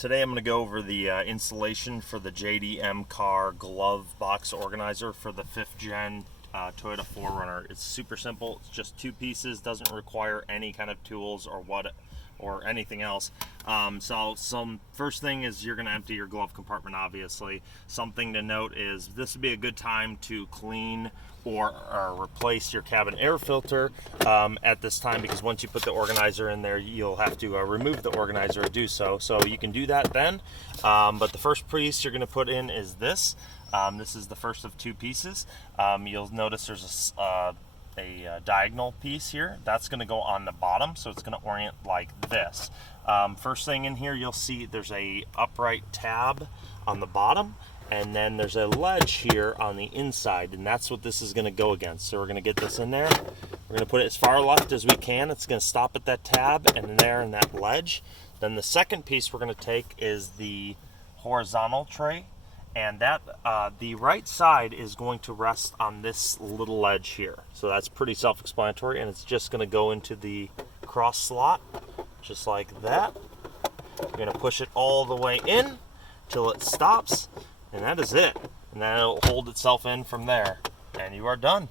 Today I'm going to go over the installation for the JDMCAR glove box organizer for the 5th gen Toyota 4Runner. It's super simple. It's just 2 pieces, doesn't require any kind of tools or anything else. First thing is you're going to empty your glove compartment, obviously. Something to note is this would be a good time to clean or replace your cabin air filter at this time, because once you put the organizer in there, you'll have to remove the organizer to do so. So you can do that then. But the first piece you're going to put in is this. This is the first of 2 pieces. You'll notice there's a diagonal piece here that's going to go on the bottom, so it's going to orient like this. First thing in here, you'll see there's a upright tab on the bottom, and then there's a ledge here on the inside, and that's what this is going to go against. So we're going to get this in there. We're going to put it as far left as we can. It's going to stop at that tab and there in that ledge. Then the second piece we're going to take is the horizontal tray, and that the right side is going to rest on this little ledge here. So that's pretty self-explanatory, and it's just going to go into the cross slot just like that. You're going to push it all the way in till it stops, and that is it. And then it'll hold itself in from there, and you are done.